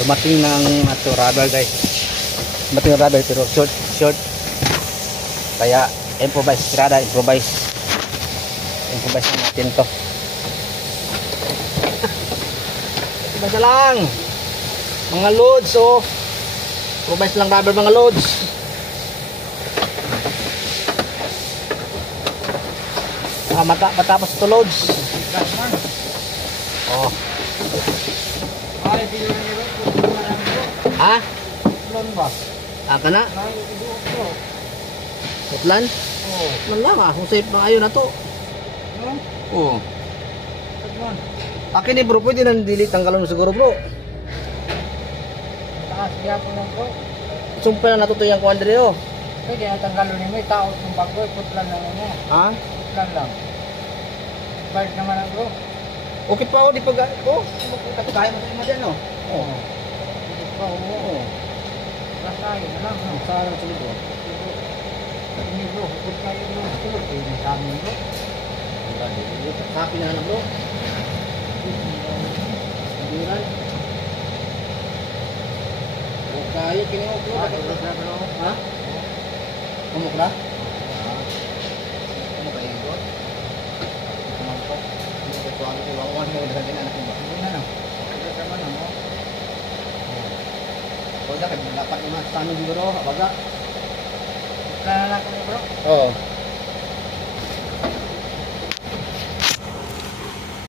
Dumating ng ato rubber guys. Dumating ng rubber pero short. Kaya improvise tirada, improvise na natin to. Improvise na lang mga loads, oh. Improvise lang rubber mga loads. Matapos ito loads. Oh. Ha? Kana? Putlan? Putlan lang ah. Kung safe na ayaw na to. Oo. Akin ni bro, pwede nang delete tanggalan mo siguro bro. Taas siya po lang bro. Sumpah na natuto yung kuwan dito. Pwede na tanggalon ni may tao ng bago. Putlan lang mo. Ha? Putlan lang. Balik naman ang bro. Okay pa ako di pag... Oh, kaya mo sa dyan no? Oo. Oo. Rasayo na lang. Saan sa libro? Ini bro, hukot kayo bro. Tulog kayo na sa amin bro. Sapi na lang bro. Sandiran. Kaya kini mo bro. Ha? Kumok na? Kumok kayo bro? Kumok ko. Suami ko, wawan mo dagan din anak mo. Hindi na lang. Hindi ka man mo. Kaya dapat naman sa amin siguro, abaga. Putlan na lang kami bro. Oo.